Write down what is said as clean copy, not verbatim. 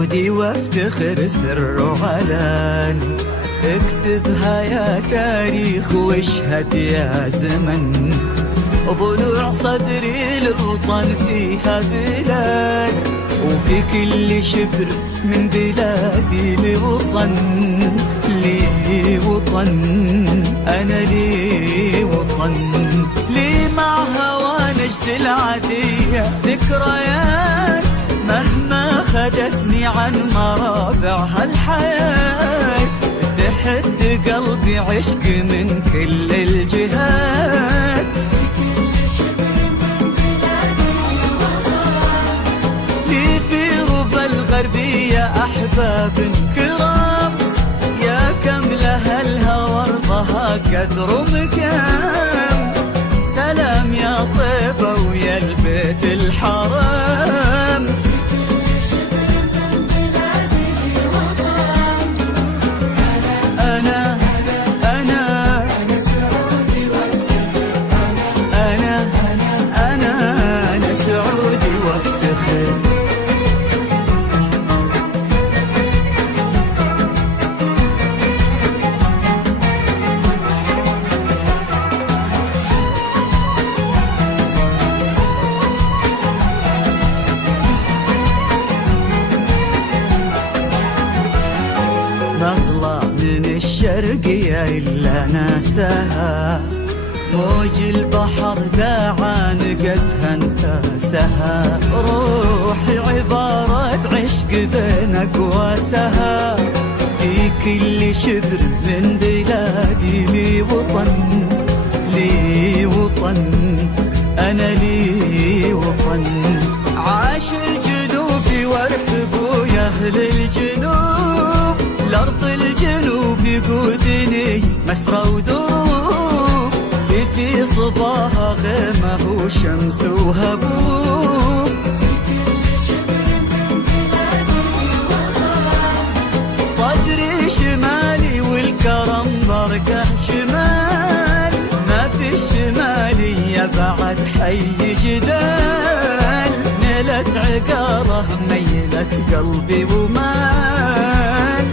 سعودي وافتخر سر وعلان. اكتبها يا تاريخ واشهد يا زمن، ضلوع صدري للوطن فيها بلاد، وفي كل شبر من بلادي لي وطن، لي وطن، أنا لي وطن، لي مع هوى نجد العادية ذكريات مهما خدتني عن مرابع هالحياة، تحد قلبي عشق من كل الجهات. لي في ربى الغربية أحباب كرام، يا كم لها الهوى ارضها قدر مكان. سلام يا طيبة ويا البيت الحرام، نغلى من الشرقية إلا ناسها، موج البحر داعا نقتها انتاسها، روحي عبارة عشق بين أقواسها، في كل شبر من بلادي لي وطن، لي وطن، أنا لي وطن. عاش الجنوب وارحبوا يا أهل الجنوب، الأرض الجنوب يقودني مسرى ودروب، في صباها غيمه وشمس وهبوب، صدري شمالي والكرم بركه شمال، ما في الشمالية بعد حي جدال، نيلت عقاره ميلت قلبي ومال.